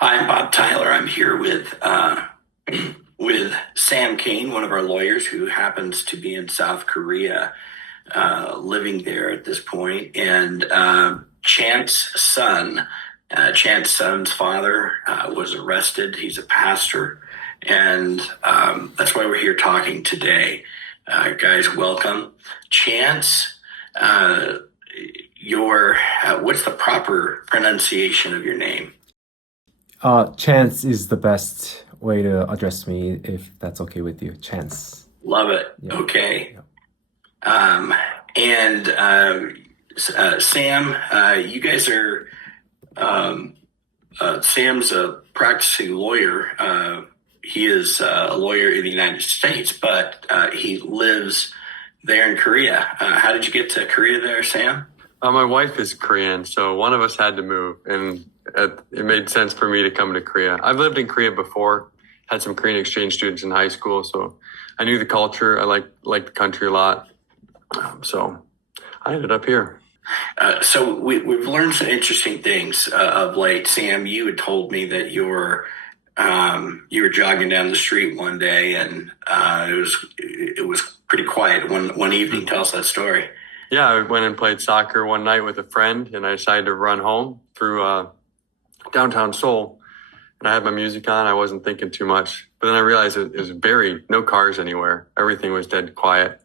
Hi, I'm Bob Tyler. I'm here with with Sam Kane, one of our lawyers who happens to be in South Korea, living there at this point, and Chant's son. Chant's son's father was arrested. He's a pastor, and that's why we're here talking today. Guys, welcome. Chance, your what's the proper pronunciation of your name? Chance is the best way to address me if that's okay with you. Chance. Love it. Yeah. Okay. Yeah. Um, and Sam, you guys are, Sam's a practicing lawyer. He is a lawyer in the United States, but he lives there in Korea. How did you get to Korea there, Sam? My wife is Korean, so one of us had to move, and it made sense for me to come to Korea. I've lived in Korea before, had some Korean exchange students in high school, so I knew the culture. I like the country a lot, so I ended up here. So we've learned some interesting things of late. Sam, you had told me that you were jogging down the street one day, and it was pretty quiet one evening. Tell us that story. Yeah, I went and played soccer one night with a friend, and I decided to run home through downtown Seoul. And I had my music on. I wasn't thinking too much, but then I realized it was no cars anywhere. Everything was dead quiet.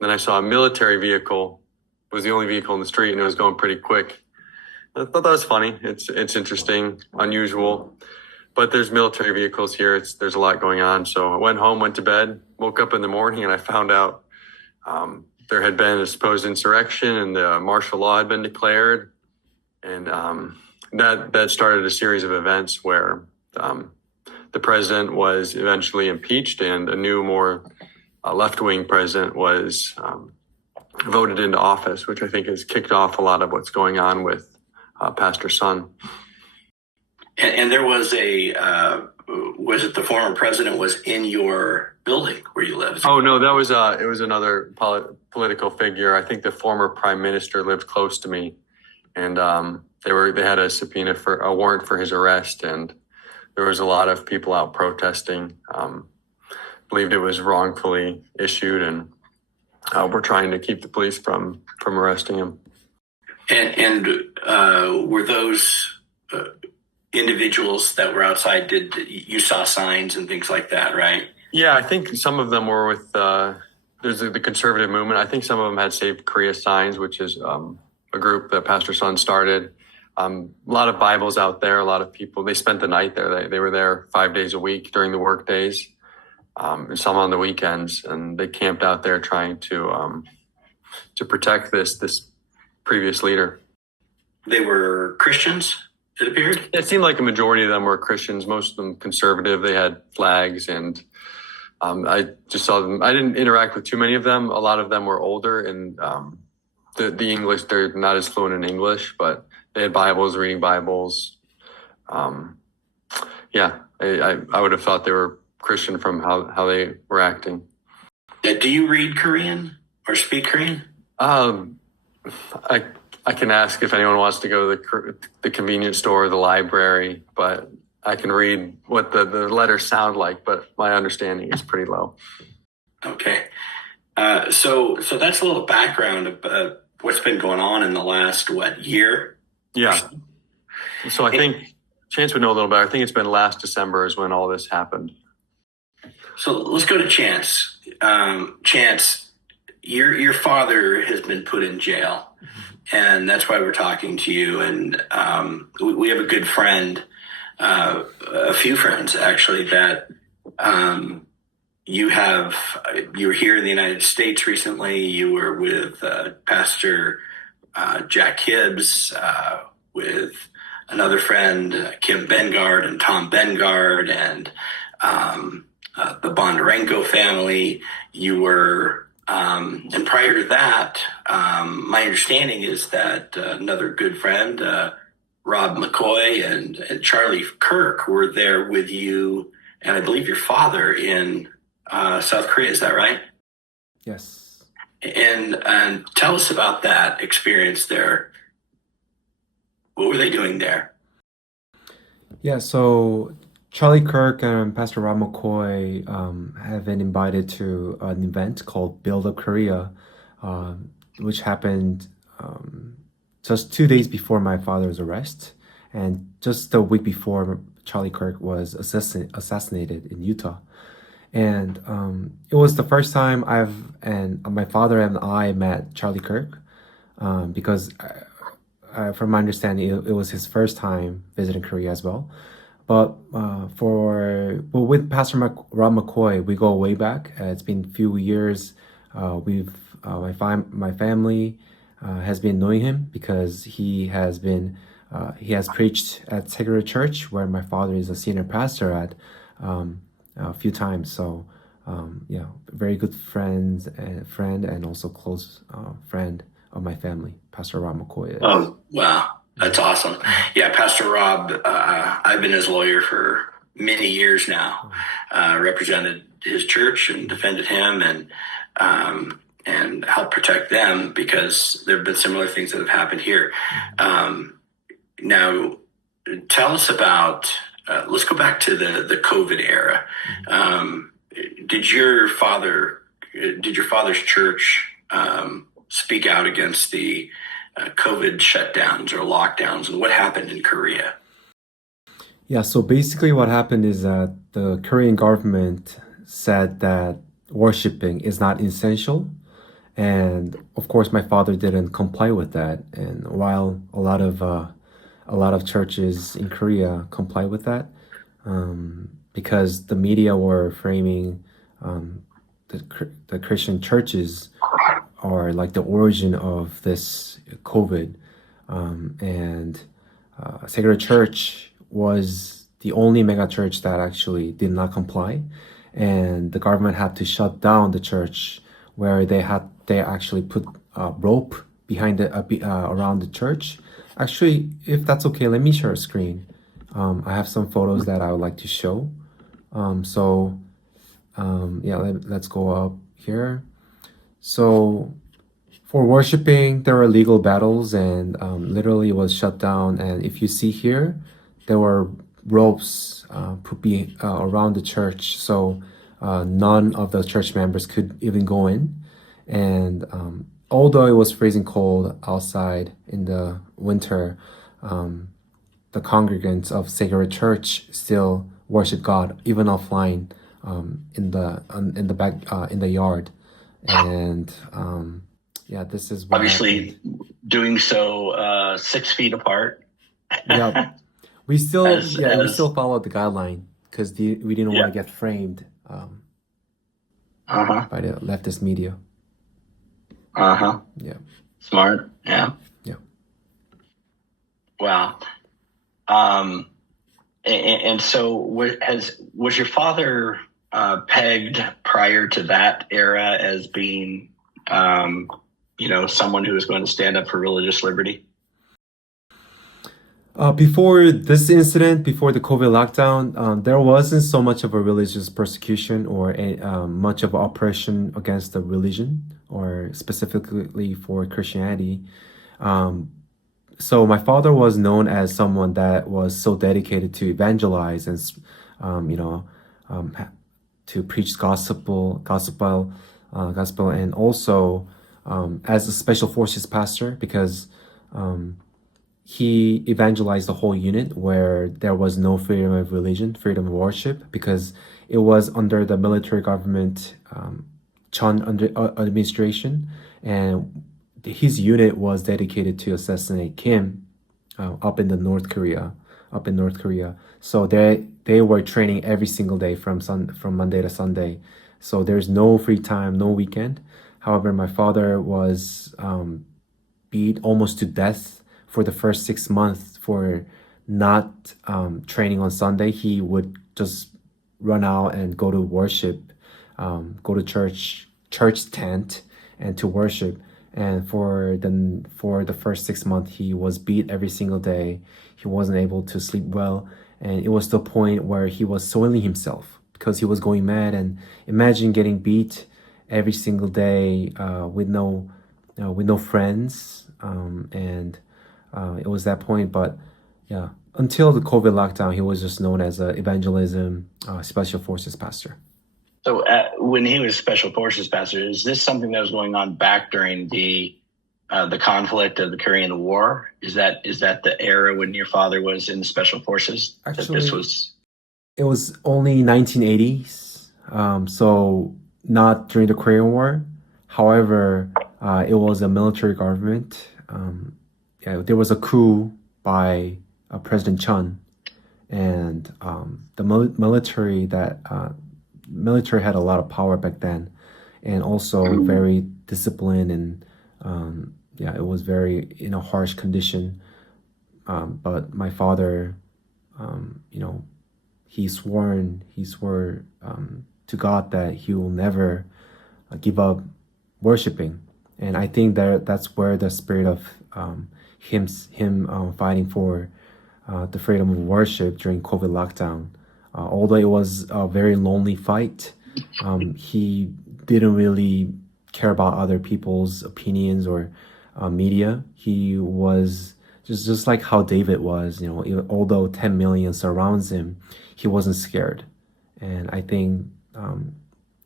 Then I saw a military vehicle. It was the only vehicle in the street, and it was going pretty quick. I thought that was funny. It's interesting, unusual, but there's military vehicles here. There's a lot going on. So I went home, went to bed, woke up in the morning, and I found out there had been a supposed insurrection, and the martial law had been declared, and that started a series of events where the president was eventually impeached, and a new, more left-wing president was voted into office, which I think has kicked off a lot of what's going on with Pastor Son. And there was was it the former president was in your building where you live? Oh no, it was another political figure. I think the former prime minister lived close to me, and they had a subpoena for a warrant for his arrest, and there was a lot of people out protesting. Believed it was wrongfully issued, and we're trying to keep the police from arresting him. And were those individuals that were outside? Did you saw signs and things like that, right? Yeah, I think some of them were with there's the conservative movement. I think some of them had Save Korea signs, which is a group that Pastor Son started. A lot of Bibles out there. A lot of people. They spent the night there. They were there 5 days a week during the work days, and some on the weekends, and they camped out there trying to protect this previous leader. They were Christians, it appeared. It seemed like a majority of them were Christians, most of them conservative. They had flags, and I just saw them. I didn't interact with too many of them. A lot of them were older, and the English, they're not as fluent in English, but they had Bibles, reading Bibles. Yeah, I would have thought they were Christian from how they were acting. Do you read Korean or speak Korean? I can ask if anyone wants to go to the convenience store or the library, but I can read what the letters sound like, but my understanding is pretty low. Okay. So that's a little background of what's been going on in the last, year? Yeah. So I think Chance would know a little better. I think it's been last December is when all this happened. So let's go to Chance. Chance, your father has been put in jail, and that's why we're talking to you. And we have a good friend, a few friends actually, that you were here in the United States recently. You were with Pastor Jack Hibbs, with another friend, Kim Bengard and Tom Bengard, and the Bondarenko family. You were, and prior to that, my understanding is that another good friend, Rob McCoy and Charlie Kirk, were there with you, and I believe your father in South Korea. Is that right? Yes. And tell us about that experience there. What were they doing there? Yeah, so Charlie Kirk and Pastor Rob McCoy have been invited to an event called Build Up Korea, which happened just 2 days before my father's arrest, and just a week before Charlie Kirk was assassinated in Utah. And it was the first time my father and I met Charlie Kirk, because from my understanding, it was his first time visiting Korea as well. But with Rob McCoy, we go way back. It's been a few years. We've my family has been knowing him because he has preached at Secular Church where my father is a senior pastor at, a few times. So yeah, very good friend and also close friend of my family, Pastor Rob McCoy is. Oh, wow. That's awesome. Yeah, Pastor Rob, I've been his lawyer for many years now, represented his church and defended him and helped protect them because there have been similar things that have happened here. Now, tell us about, let's go back to the COVID era. Did your father's church speak out against the COVID shutdowns or lockdowns, and what happened in Korea? Yeah, so basically what happened is that the Korean government said that worshiping is not essential. And of course, my father didn't comply with that. And while a lot of churches in Korea comply with that, because the media were framing the Christian churches are like the origin of this COVID. And Sacred Church was the only mega church that actually did not comply, and the government had to shut down the church where they actually put a rope behind around the church. Actually, if that's okay, let me share a screen. I have some photos that I would like to show. Yeah, let's go up here. So for worshiping, there were legal battles and literally it was shut down. And if you see here, there were ropes around the church, so none of the church members could even go in. And although it was freezing cold outside in the winter, the congregants of Sacred Church still worship God even offline, in the yard. And yeah, this is what Obviously, happened. doing so 6 feet apart. Yeah, we still As we still followed the guideline because we didn't want to get framed uh-huh, by the leftist media. uh-huh. Yeah, Smart. Yeah. yeah. Wow. And so was your father pegged prior to that era as being, someone who was going to stand up for religious liberty? Before this incident, before the COVID lockdown, there wasn't so much of a religious persecution or much of oppression against the religion or specifically for Christianity. So my father was known as someone that was so dedicated to evangelize and um, you know to preach gospel, and also as a special forces pastor because he evangelized the whole unit where there was no freedom of religion, freedom of worship, because it was under the military government, Chun administration, and his unit was dedicated to assassinate Kim up in North Korea. So they were training every single day from Monday to Sunday. So there's no free time, no weekend. However, my father was beat almost to death for the first 6 months for not training on Sunday. He would just run out and go to worship, go to church tent, and to worship. And for the first 6 months, he was beat every single day. He wasn't able to sleep well, and it was the point where he was soiling himself because he was going mad. And imagine getting beat every single day with no friends, and it was that point. But yeah, Until the COVID lockdown, he was just known as a evangelism special forces pastor. So when he was special forces pastor, is this something that was going on back during the conflict of the Korean War? Is that the era when your father was in the special forces? Actually, it was only 1980s, so not during the Korean War. However, it was a military government. Yeah, there was a coup by President Chun, and the military had a lot of power back then, and also very disciplined, and yeah, it was very in a harsh condition. But my father, you know, he swore to God that he will never give up worshiping, and I think that's where the spirit of him fighting for the freedom of worship during COVID lockdown. Although it was a very lonely fight, he didn't really care about other people's opinions or media. He was just like how David was, you know, although 10 million surrounds him, he wasn't scared. And I think,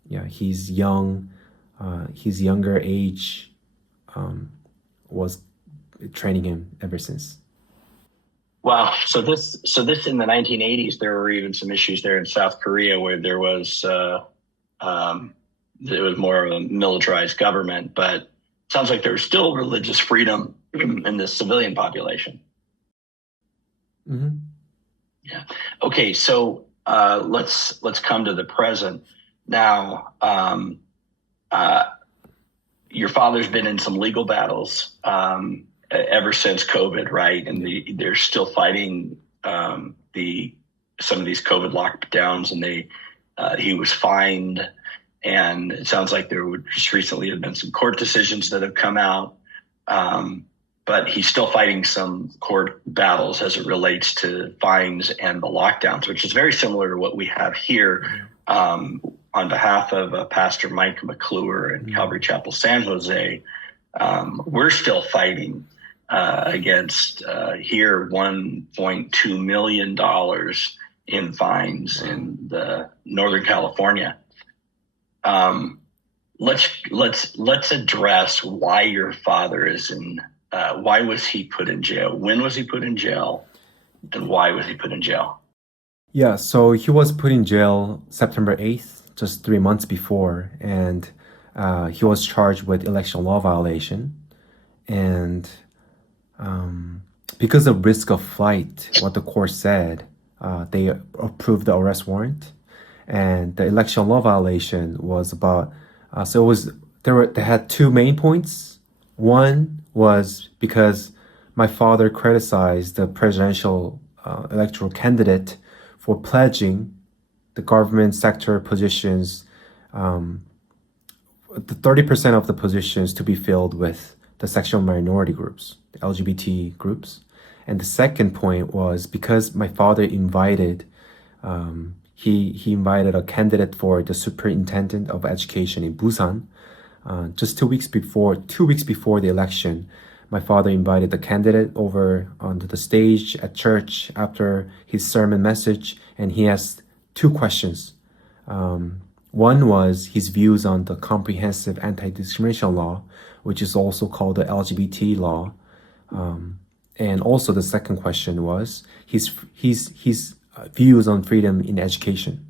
yeah, he's young, his younger age was training him ever since. Wow. So this in the 1980s, there were even some issues there in South Korea where there was it was more of a militarized government, but it sounds like there was still religious freedom in the civilian population. Mm-hmm. Yeah. Okay. So let's come to the present now. Your father's been in some legal battles ever since COVID, right? And they're still fighting some of these COVID lockdowns, and he was fined, and it sounds like there would just recently have been some court decisions that have come out. But he's still fighting some court battles as it relates to fines and the lockdowns, which is very similar to what we have here. On behalf of Pastor Mike McClure and Calvary Chapel San Jose, we're still fighting against here $1.2 million in fines in the Northern California. Let's address why your father is in. Why was he put in jail? When was he put in jail? And why was he put in jail? Yeah, so he was put in jail September 8th, just 3 months before, and he was charged with election law violation. And because of risk of flight, what the court said, they approved the arrest warrant. And the election law violation was about, so it was, they had two main points. One was because my father criticized the presidential electoral candidate for pledging the government sector positions, the 30% of the positions to be filled with the sexual minority groups, the LGBT groups. And the second point was because my father invited, he invited a candidate for the superintendent of education in Busan. Just 2 weeks before the election, my father invited the candidate over onto the stage at church after his sermon message, and he asked two questions. One was his views on the comprehensive anti-discrimination law, which is also called the LGBT law. And also the second question was his views on freedom in education,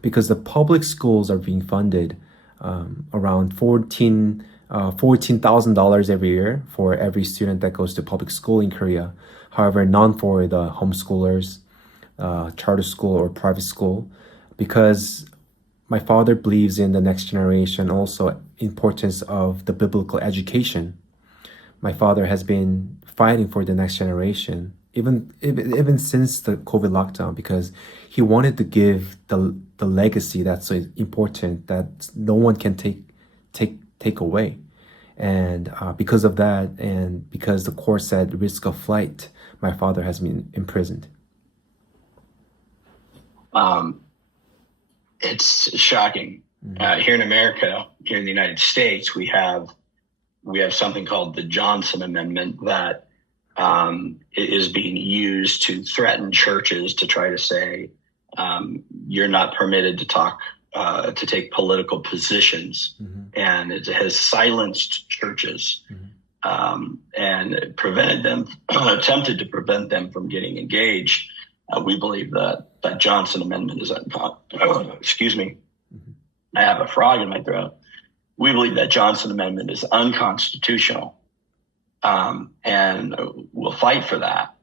because the public schools are being funded around $14,000 every year for every student that goes to public school in Korea. However, none for the homeschoolers, charter school or private school, because my father believes in the next generation, also importance of the biblical education. My father has been fighting for the next generation, even since the COVID lockdown, because he wanted to give the legacy that's so important that no one can take away. And because of that, and because the court said risk of flight, my father has been imprisoned. It's shocking. Here in America, here in the United States, we have something called the Johnson Amendment that is being used to threaten churches to try to say, you're not permitted to talk, to take political positions. And it has silenced churches and prevented them, attempted to prevent them from getting engaged. We believe that Johnson Amendment is excuse me, I have a frog in my throat. We believe that Johnson Amendment is unconstitutional, and we'll fight for that.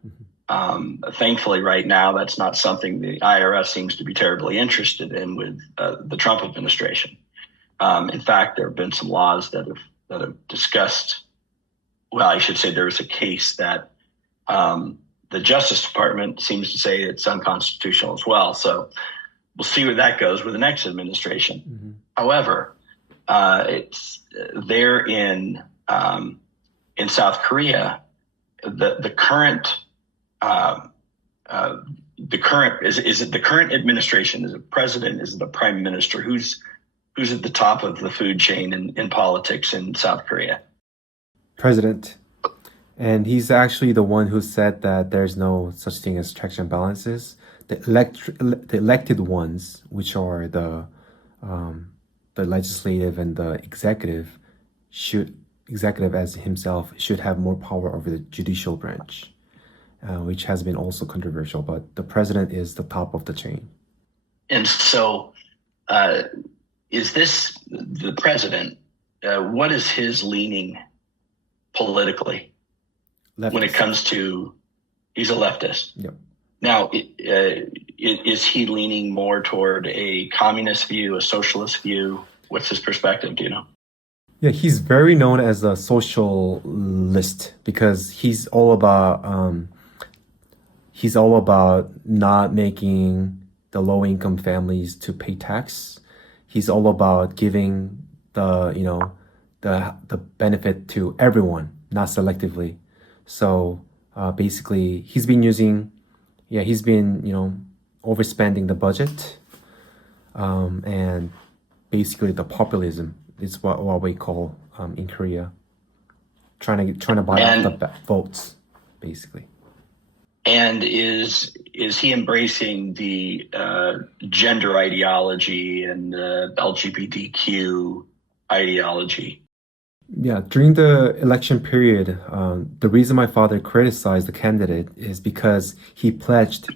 Thankfully, right now, that's not something the IRS seems to be terribly interested in with the Trump administration. In fact, there have been some laws that have discussed. Well, I should say there is a case that the Justice Department seems to say it's unconstitutional as well. So we'll see where that goes with the next administration. However, it's there in South Korea. The current is it the current administration? Is it president? Is it the prime minister? Who's at the top of the food chain in politics in South Korea? President. And he's actually the one who said that there's no such thing as checks and balances. The elected ones, which are the legislative and the executive as himself should have more power over the judicial branch, which has been also controversial. But the president is the top of the chain. And so, is this the president? What is his leaning politically? Leftist. When it comes to, he's a leftist. Yep. Now, is he leaning more toward a communist view, a socialist view? What's his perspective? Do you know? Yeah, he's very known as a socialist because he's all about not making the low-income families to pay tax. He's all about giving the benefit to everyone, not selectively. So basically, he's been overspending the budget, and basically the populism is what we call in Korea, trying to buy off the votes, basically. And is he embracing the gender ideology and the LGBTQ ideology? Yeah, during the election period, the reason my father criticized the candidate is because he promised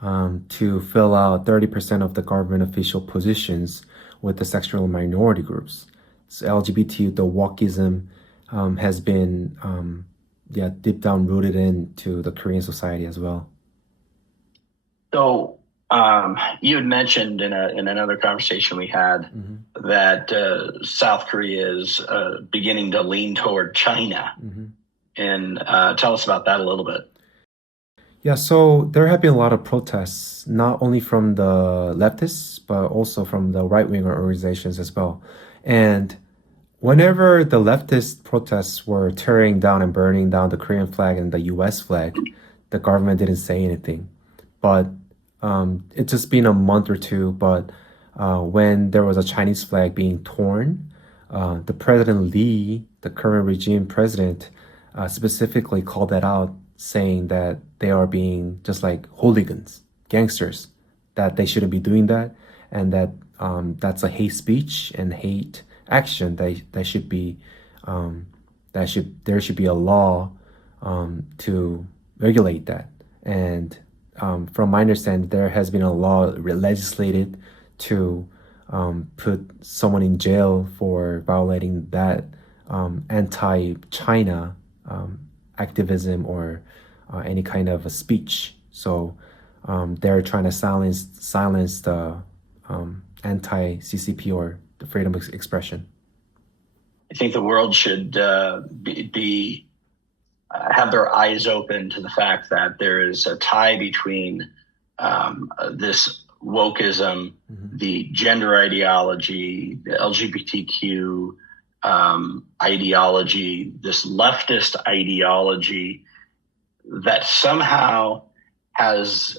to fill out 30% of the government official positions with the sexual minority groups. So LGBT, the wokeism, has been deep down rooted into the Korean society as well. So you had mentioned in another conversation we had that South Korea is beginning to lean toward China. And tell us about that a little bit. Yeah, so there have been a lot of protests, not only from the leftists, but also from the right-wing organizations as well. And whenever the leftist protests were tearing down and burning down the Korean flag and the US flag, the government didn't say anything. But it's just been a month or two, but when there was a Chinese flag being torn, the President Lee, the current regime president, specifically called that out, saying that they are being just like hooligans, gangsters, that they shouldn't be doing that, and that that's a hate speech and hate action that should be there should be a law to regulate that. And from my understanding, there has been a law legislated to put someone in jail for violating that anti-China activism or any kind of a speech. So they're trying to silence the anti-CCP or the freedom of expression. I think the world should have their eyes open to the fact that there is a tie between this wokeism, the gender ideology, the LGBTQ ideology, this leftist ideology that somehow has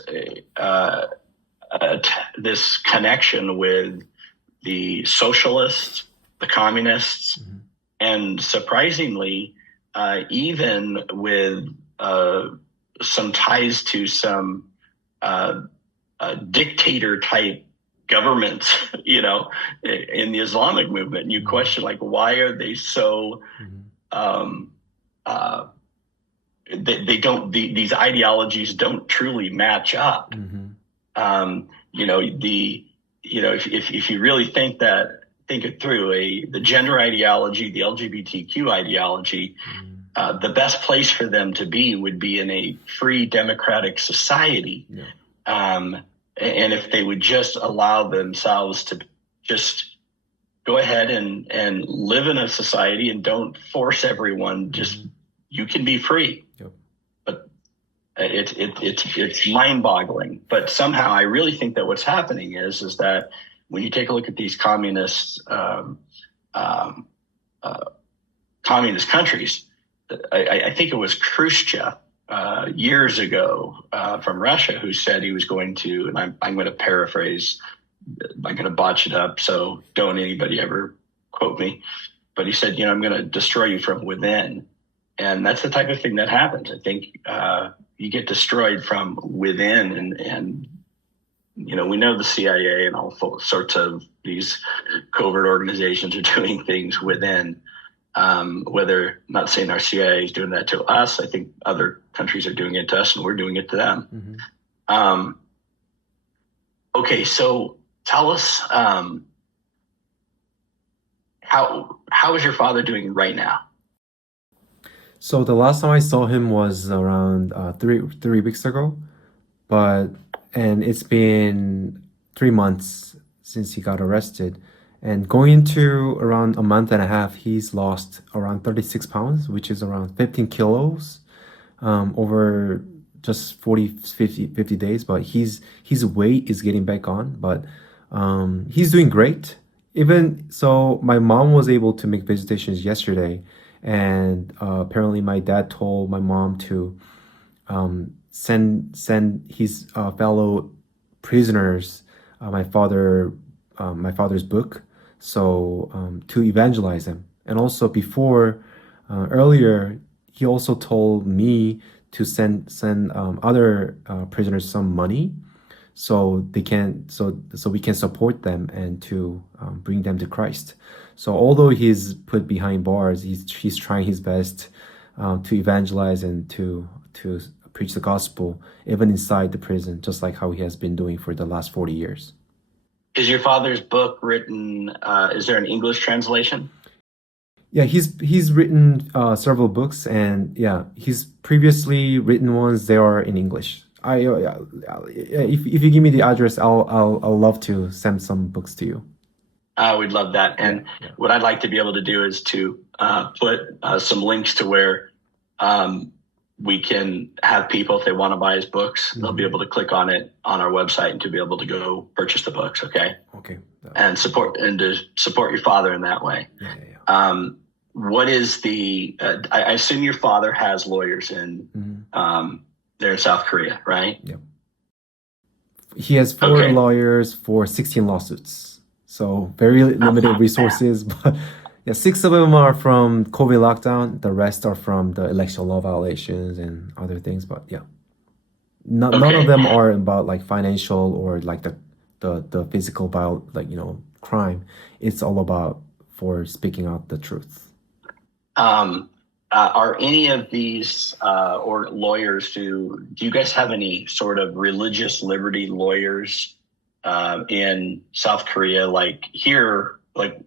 this connection with the socialists, the communists, and surprisingly, even with some ties to some dictator type governments, in the Islamic movement. And you question, like, why are they so, they don't, these ideologies don't truly match up. If you really think it through, the gender ideology, the LGBTQ ideology, the best place for them to be would be in a free democratic society. Yeah. And if they would just allow themselves to just go ahead and live in a society and don't force everyone, just you can be free. Yep. But it's mind-boggling. But somehow I really think that what's happening is that when you take a look at these communist countries, I think it was Khrushchev years ago from Russia who said he was going to, and I'm going to paraphrase, I'm going to botch it up, so don't anybody ever quote me. But he said, I'm going to destroy you from within. And that's the type of thing that happens. I think you get destroyed from within, and we know the CIA and all sorts of these covert organizations are doing things within. Whether, not saying our CIA is doing that to us, I think other countries are doing it to us, and we're doing it to them. Okay, so tell us, how is your father doing right now? So the last time I saw him was around 3 weeks ago, and it's been 3 months since he got arrested. And going into around a month and a half, he's lost around 36 pounds, which is around 15 kilos over just 50 days. But his weight is getting back on, but he's doing great. Even so, my mom was able to make visitations yesterday, and apparently my dad told my mom to send his fellow prisoners my father's book, so to evangelize them. And also before earlier, he also told me to send other prisoners some money, so we can support them and to bring them to Christ. So although he's put behind bars, he's trying his best to evangelize and to preach the gospel even inside the prison, just like how he has been doing for the last 40 years. Is your father's book written? Is there an English translation? Yeah, he's written several books, and yeah, his previously written ones, they are in English. If you give me the address, I'll love to send some books to you. We'd love that. And what I'd like to be able to do is to put some links to where we can have people, if they want to buy his books, they'll be able to click on it on our website and to be able to go purchase the books. Okay. And to support your father in that way. What is I assume your father has lawyers in there in South Korea, right? Yep. He has 4 lawyers for 16 lawsuits. So very limited resources, but yeah, 6 of them are from COVID lockdown. The rest are from the election law violations and other things. But yeah, none of them are about like financial or like the physical crime. It's all about for speaking out the truth. Are any of these or lawyers do you guys have any sort of religious liberty lawyers in South Korea? Like here, like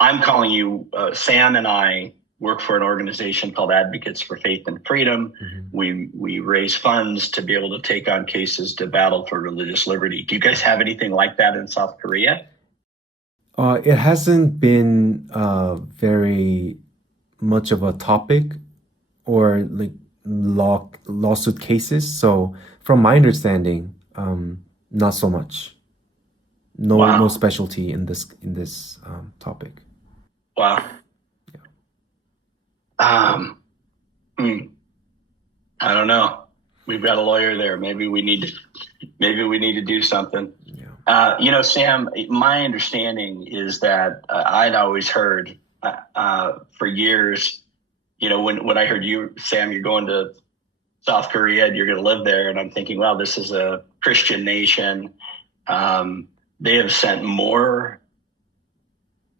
I'm calling you, Sam and I work for an organization called Advocates for Faith and Freedom. We raise funds to be able to take on cases to battle for religious liberty. Do you guys have anything like that in South Korea? It hasn't been very much of a topic or like lawsuit cases. So from my understanding, not so much. No specialty in this topic. Wow. I don't know. We've got a lawyer there. Maybe we need to do something. Sam, my understanding is that I'd always heard for years, when I heard you, Sam, you're going to South Korea and you're going to live there, and I'm thinking, wow, this is a Christian nation. They have sent more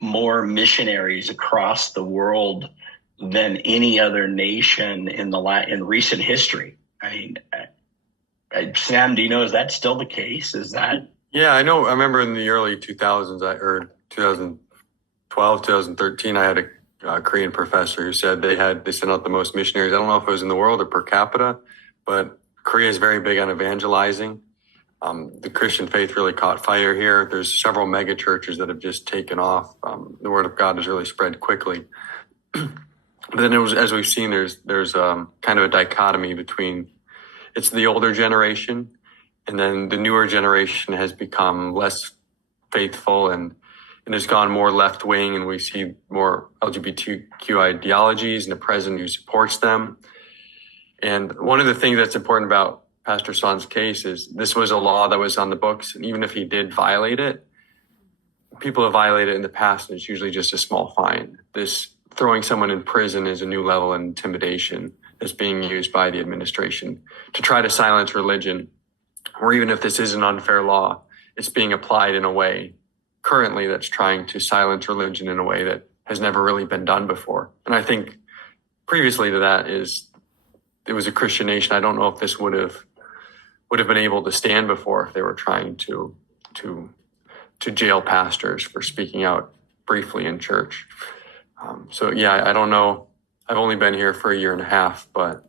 missionaries across the world than any other nation in recent history. I mean, Sam, do you know, is that still the case? Is that? Yeah, I know. I remember in the early 2000s, or 2012, 2013, I had a Korean professor who said they sent out the most missionaries. I don't know if it was in the world or per capita, but Korea is very big on evangelizing. The Christian faith really caught fire here. There's several mega churches that have just taken off. The word of God has really spread quickly. But then as we've seen, there's kind of a dichotomy between it's the older generation, and then the newer generation has become less faithful and has gone more left wing, and we see more LGBTQ ideologies and a president who supports them. And one of the things that's important about Pastor Son's case is this was a law that was on the books, and even if he did violate it, people have violated it in the past, and it's usually just a small fine. This throwing someone in prison is a new level of intimidation that's being used by the administration to try to silence religion, or even if this is an unfair law, it's being applied in a way currently that's trying to silence religion in a way that has never really been done before. And I think previously to that it was a Christian nation. I don't know if this would have been able to stand before if they were trying to jail pastors for speaking out briefly in church. So yeah, I don't know. I've only been here for a year and a half, but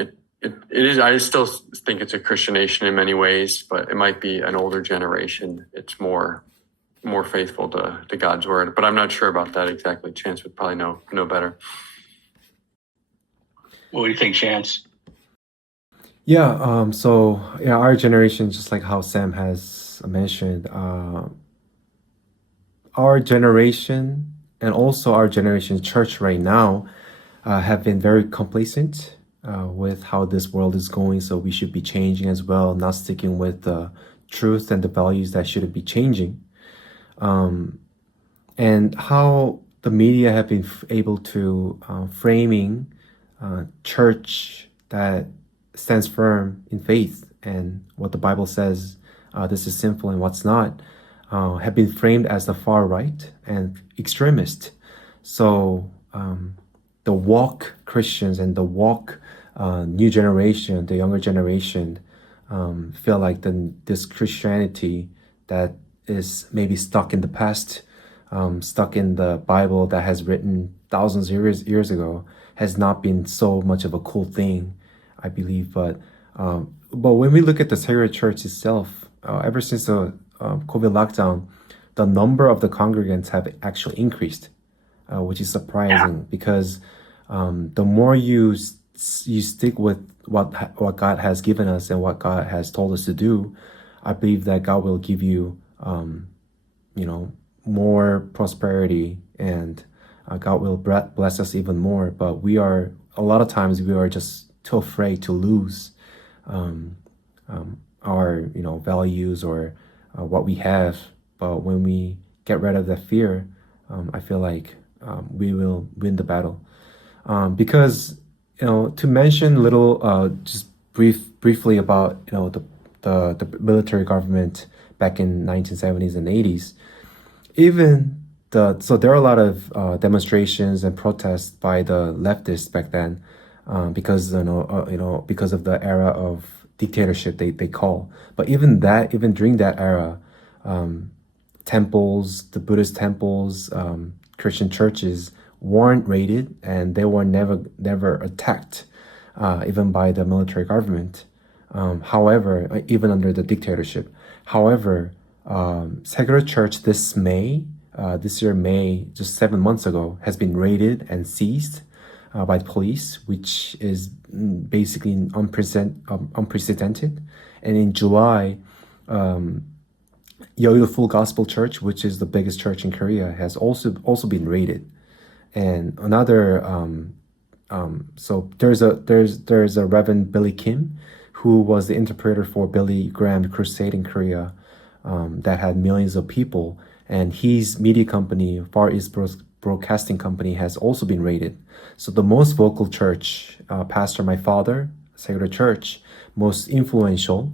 it is. I still think it's a Christian nation in many ways, but it might be an older generation. It's more faithful to God's word, but I'm not sure about that exactly. Chance would probably know better. What do you think, Chance? Yeah, so yeah, our generation, just like how Sam has mentioned, our generation and also our generation's church right now have been very complacent with how this world is going. So we should be changing as well, not sticking with the truth and the values that shouldn't be changing. And how the media have been able to framing church that stands firm in faith and what the Bible says this is sinful and what's not, have been framed as the far right and extremist. So the woke Christians and the woke new generation, the younger generation, feel like this Christianity that is maybe stuck in the past, stuck in the Bible that has written thousands of years ago, has not been so much of a cool thing, I believe. But when we look at the secular church itself, ever since the COVID lockdown, the number of the congregants have actually increased, which is surprising because the more you stick with what God has given us and what God has told us to do, I believe that God will give you, more prosperity, and God will bless us even more. But a lot of times we are just too afraid to lose our values or what we have. But when we get rid of that fear, I feel like we will win the battle. Because to mention just briefly about the military government back in 1970s and 80s, so there are a lot of demonstrations and protests by the leftists back then, because because of the era of dictatorship they call. But even during that era, temples, the Buddhist temples, Christian churches weren't raided, and they were never attacked, even by the military government. However, even under the dictatorship. However, secular church this year May, just 7 months ago, has been raided and seized by the police, which is basically unprecedented. And in July, Yeouido Full Gospel Church, which is the biggest church in Korea, has also been raided. And another, so there's a Reverend Billy Kim, who was the interpreter for Billy Graham's crusade in Korea, that had millions of people, and his media company, Far East broadcasting company has also been raided. So the most vocal church, pastor, my father, secular church, most influential,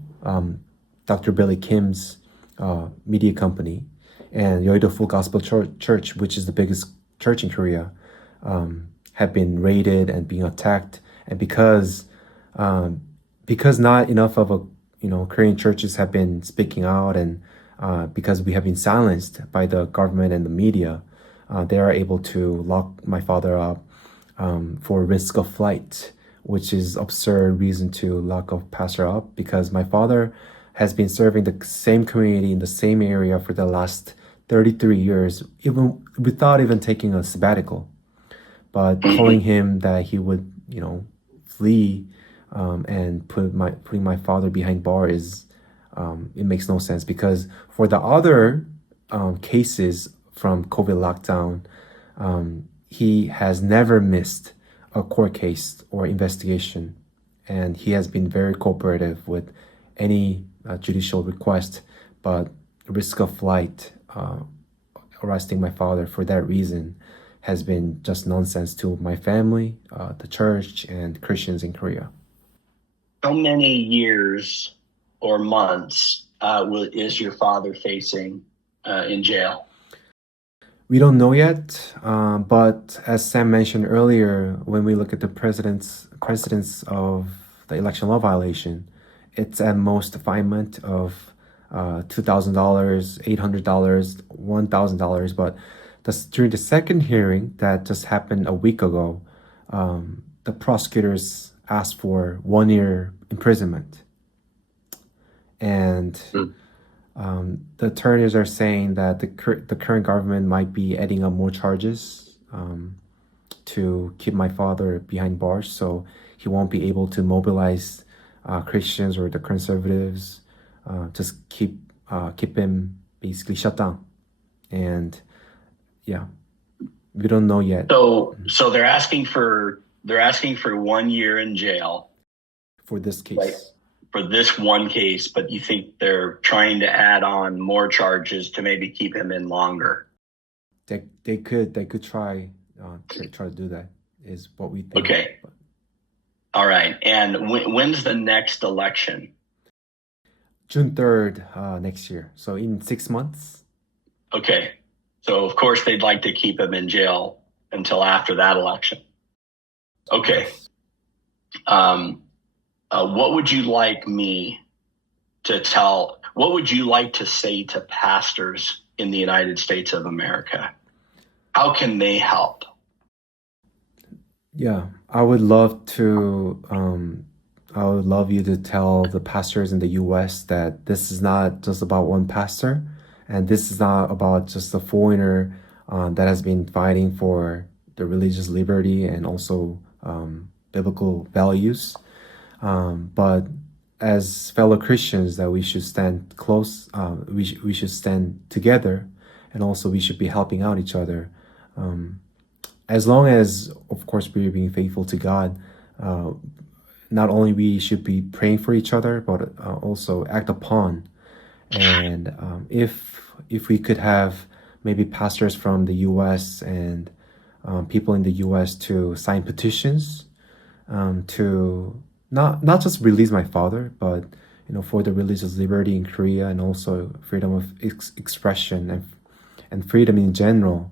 Dr. Billy Kim's media company, and Yoido Full Gospel Church, which is the biggest church in Korea, have been raided and being attacked. And because not enough of Korean churches have been speaking out, and because we have been silenced by the government and the media, they are able to lock my father up for risk of flight, which is absurd reason to lock a pastor up, because my father has been serving the same community in the same area for the last 33 years, even without even taking a sabbatical. But calling him that he would, flee and putting my father behind bar is, it makes no sense, because for the other cases from COVID lockdown, he has never missed a court case or investigation, and he has been very cooperative with any judicial request. But risk of flight, arresting my father for that reason, has been just nonsense to my family, the church, and Christians in Korea. How many years or months is your father facing in jail? We don't know yet, but as Sam mentioned earlier, when we look at the precedents of the election law violation, it's at most a finement of $2,000, $800, $1,000. But during the second hearing that just happened a week ago, the prosecutors asked for 1 year imprisonment. And the attorneys are saying that the current government might be adding up more charges to keep my father behind bars, so he won't be able to mobilize Christians or the conservatives, just keep him basically shut down. And yeah, we don't know yet. So they're asking for 1 year in jail for this case. Right. For this one case, but you think they're trying to add on more charges to maybe keep him in longer? They could try to do that, is what we think. Okay. All right. And when's the next election? June 3rd next year. So in 6 months. Okay. So of course they'd like to keep him in jail until after that election. Okay. What would you like me to tell? What would you like to say to pastors in the United States of America? How can they help? Yeah, I would love you to tell the pastors in the U.S. that this is not just about one pastor, and this is not about just a foreigner that has been fighting for the religious liberty and also biblical values. But as fellow Christians, that we should stand close, we should stand together, and also we should be helping out each other. As long as, of course, we are being faithful to God, not only we should be praying for each other, but also act upon. And if we could have maybe pastors from the U.S. and people in the U.S. to sign petitions to not just release my father, but for the religious liberty in Korea, and also freedom of expression and freedom in general,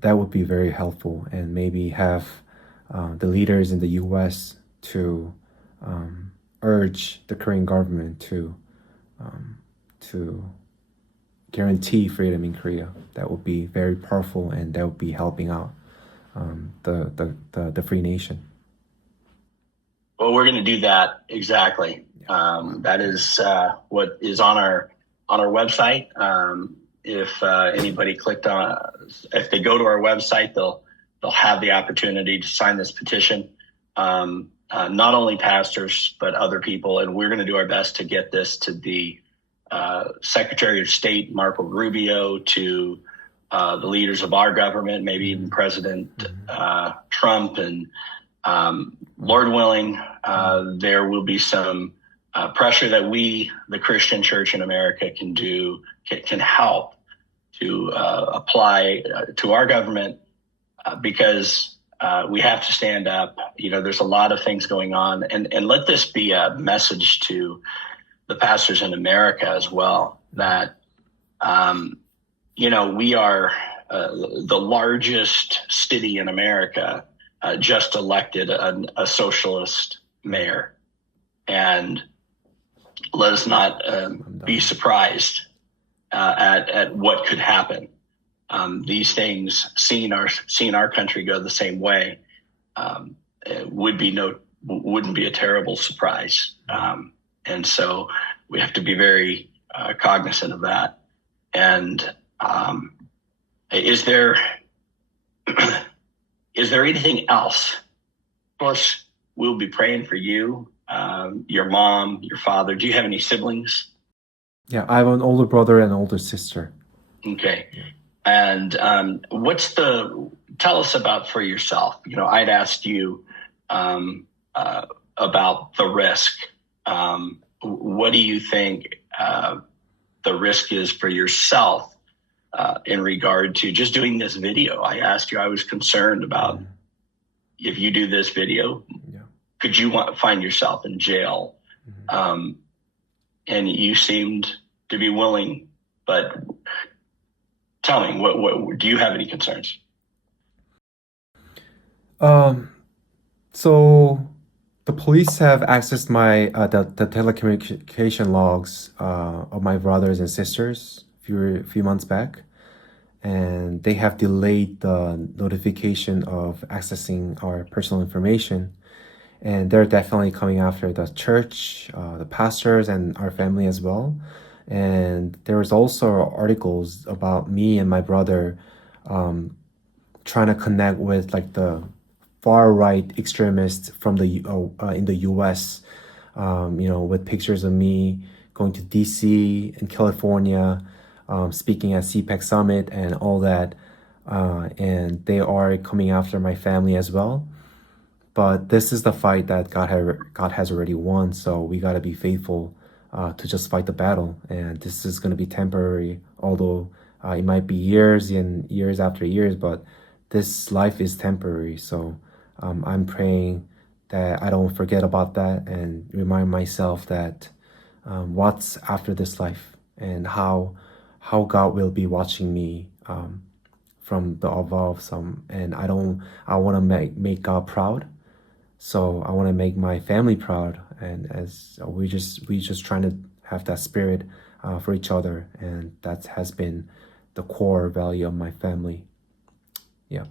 that would be very helpful. And maybe have the leaders in the U.S. to urge the Korean government to guarantee freedom in Korea. That would be very powerful, and that would be helping out the free nation. Well, we're going to do that exactly. That is what is on our website. If anybody if they go to our website, they'll have the opportunity to sign this petition. Not only pastors, but other people, and we're going to do our best to get this to the Secretary of State Marco Rubio, to the leaders of our government, maybe even President Trump, and Lord willing, there will be some pressure that we, the Christian church in America, can help to apply to our government because we have to stand up. There's a lot of things going on, and let this be a message to the pastors in America as well, that, we are the largest city in America, just elected a socialist mayor. And let us not be surprised at what could happen. These things, seeing our country go the same way, wouldn't be a terrible surprise. And so we have to be very cognizant of that. And is there anything else? Of course, we'll be praying for you, your mom, your father. Do you have any siblings? Yeah, I have an older brother and older sister. Okay. And tell us about for yourself. I'd asked you about the risk. What do you think the risk is for yourself in regard to just doing this video? I asked you, I was concerned about if you do this video, could you find yourself in jail? And you seemed to be willing, but tell me, what do you have any concerns? So the police have accessed my the telecommunication logs of my brothers and sisters a few months back, and they have delayed the notification of accessing our personal information. And they're definitely coming after the church, the pastors, and our family as well. And there was also articles about me and my brother trying to connect with like the far right extremists from in the U.S. With pictures of me going to D.C. and California, speaking at CPAC Summit and all that. And they are coming after my family as well. But this is the fight that God has already won. So we got to be faithful to just fight the battle. And this is going to be temporary, although it might be years and years after years, but this life is temporary. So I'm praying that I don't forget about that and remind myself that what's after this life and how God will be watching me from the above. And I want to make God proud. So I want to make my family proud, and as we just trying to have that spirit for each other, and that has been the core value of my family. Yeah.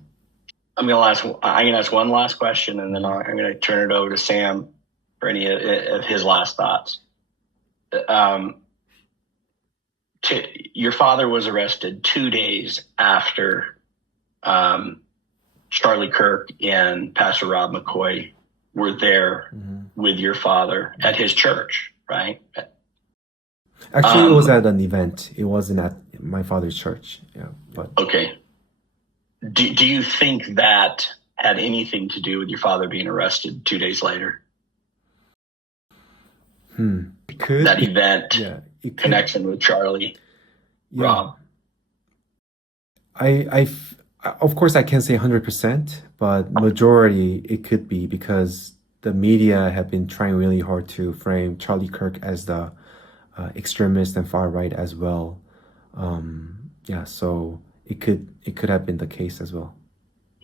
I'm gonna ask one last question, and then I'm gonna turn it over to Sam for any of his last thoughts. Your father was arrested 2 days after Charlie Kirk and Pastor Rob McCoy were there with your father at his church, right? Actually, it was at an event. It wasn't at my father's church. Yeah, but okay. Do you think that had anything to do with your father being arrested 2 days later? It could. That event, it connection with Charlie, Rob. Of course, I can't say 100%, but majority it could be, because the media have been trying really hard to frame Charlie Kirk as the extremist and far right as well. So it could have been the case as well.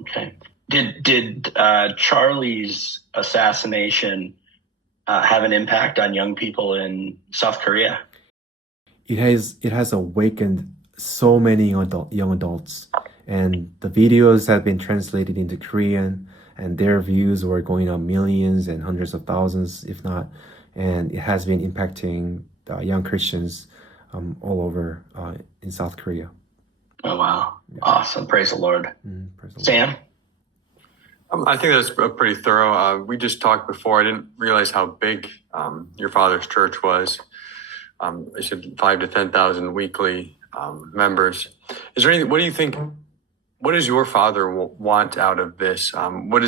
Okay. Did Charlie's assassination have an impact on young people in South Korea? It has awakened so many young adults, and the videos have been translated into Korean, and their views were going up millions and hundreds of thousands, if not, and it has been impacting young Christians all over in South Korea. Oh, wow. Yeah. Awesome. Praise the Lord. Praise the Lord. Sam? I think that's pretty thorough. We just talked before. I didn't realize how big your father's church was. I said 5,000 to 10,000 weekly members. Is there anything? What do you think? What does your father want out of this? What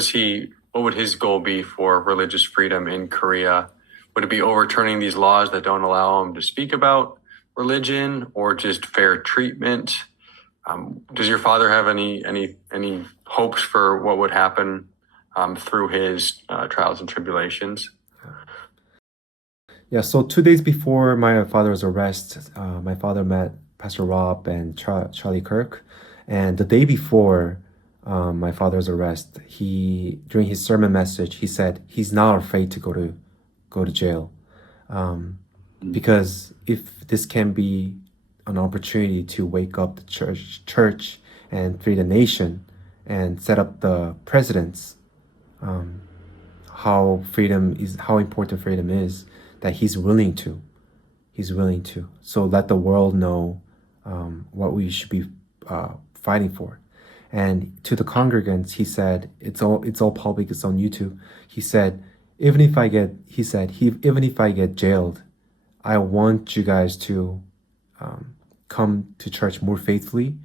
would his goal be for religious freedom in Korea? Would it be overturning these laws that don't allow him to speak about religion, or just fair treatment? Does your father have any hopes for what would happen through his trials and tribulations? Yeah, so 2 days before my father's arrest, my father met Pastor Rob and Charlie Kirk. And the day before my father's arrest, during his sermon message, he said he's not afraid to go to jail. Because if this can be an opportunity to wake up the church and free the nation and set up the presidents, how important freedom is, that he's willing to. He's willing to. So let the world know what we should be fighting for. And to the congregants, he said, it's all public, it's on YouTube. He said, even if I get jailed, I want you guys to come to church more faithfully,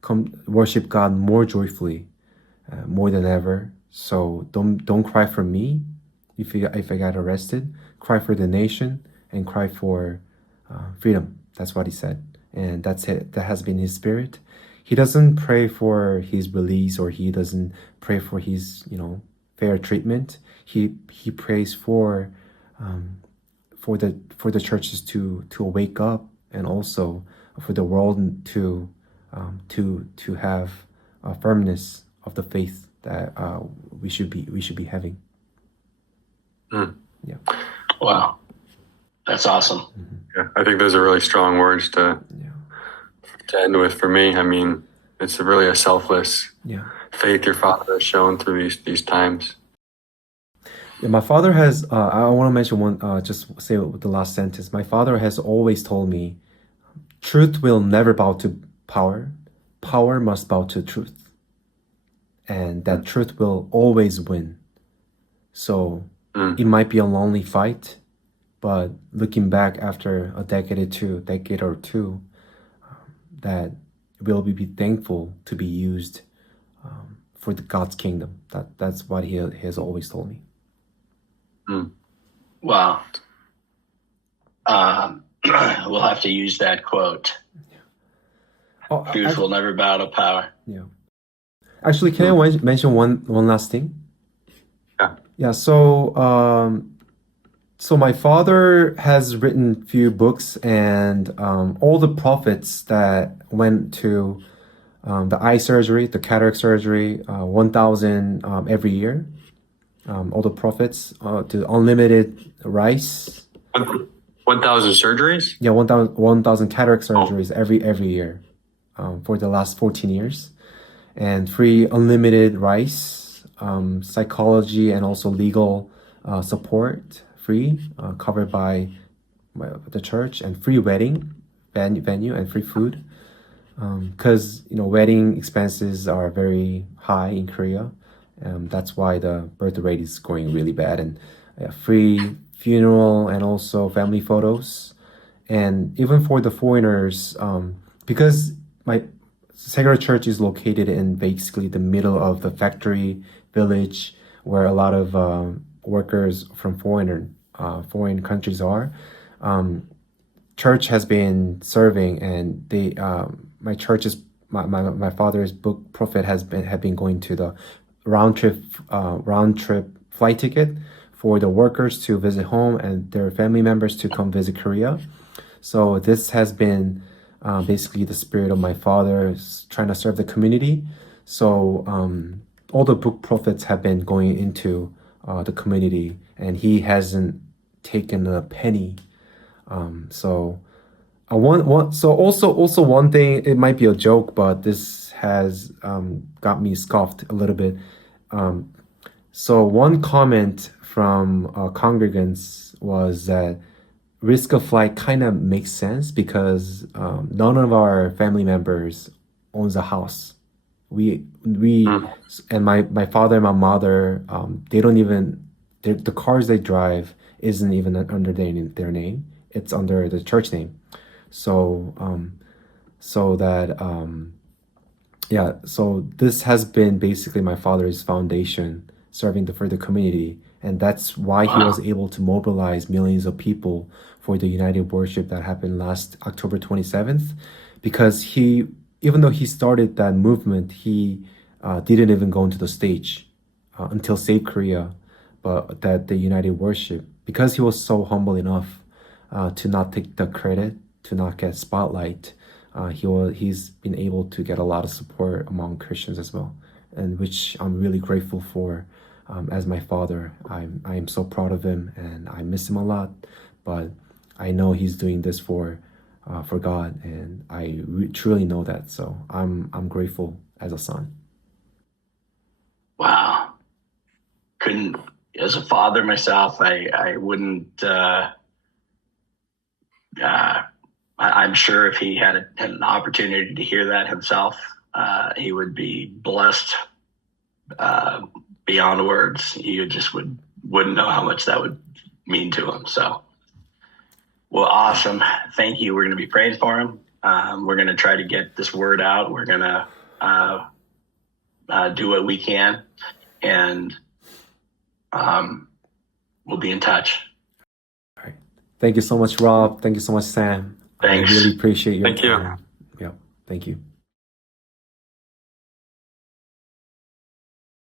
come worship God more joyfully, more than ever. So don't cry for me if I got arrested. Cry for the nation and cry for freedom. That's what he said, and that's it. That has been his spirit. He doesn't pray for his release, or he doesn't pray for his fair treatment. He prays for the churches to wake up, and also for the world to have a firmness of the faith that we should be having. Yeah. Wow, that's awesome. Yeah, I think those are really strong words to end with for me. I mean, it's really a selfless faith your father has shown through these times. Yeah, my father has. I want to mention one. Just say the last sentence. My father has always told me, truth will never bow to power. Power must bow to truth, and that truth will always win. So it might be a lonely fight, but looking back after a decade or two, that we'll be thankful to be used for God's kingdom. That's what he has always told me. Wow. We'll have to use that quote. Truth will never bow to power. Yeah. Actually, can I mention one last thing? Yeah. Yeah. So my father has written few books, and all the prophets that went to the eye surgery, the cataract surgery, 1,000 every year. All the prophets, to unlimited rice. 1,000 surgeries? Yeah, 1,000 cataract surgeries every year for the last 14 years. And free unlimited rice, psychology and also legal support, free, covered by the church, and free wedding venue and free food. Because wedding expenses are very high in Korea. That's why the birth rate is going really bad, and free funeral and also family photos. And even for the foreigners, because my Sacred Church is located in basically the middle of the factory village where a lot of workers from foreign countries are. Church has been serving, and my father's book prophet have been going to the round trip flight ticket for the workers to visit home and their family members to come visit Korea. So this has been basically the spirit of my father, trying to serve the community. So all the book prophets have been going into the community, and he hasn't taken a penny. So also one thing, it might be a joke, but this has got me scoffed a little bit. So one comment from congregants was that risk of flight kind of makes sense because none of our family members owns a house. We and my father and my mother, they don't even, the cars they drive isn't even under their name. It's under the church name. So this has been basically my father's foundation, serving for the community, and that's why he was able to mobilize millions of people for the United Worship that happened last October 27th, because he even though he started that movement, he didn't even go into the stage until Save Korea, but that the United Worship, because he was so humble enough to not take the credit, to not get spotlight, he's been able to get a lot of support among Christians as well, and which I'm really grateful for. As my father, I am so proud of him, and I miss him a lot, but I know he's doing this for God, and truly know that. So I'm grateful as a son. Wow. Couldn't, as a father myself, I wouldn't, I'm sure if he had an opportunity to hear that himself, he would be blessed beyond words. You just wouldn't know how much that would mean to him. So, well, awesome. Thank you. We're going to be praying for him. We're going to try to get this word out. We're going to do what we can, and we'll be in touch. All right. Thank you so much, Rob. Thank you so much, Sam. Thanks. I really appreciate your Thank you. time. Yeah. Thank you.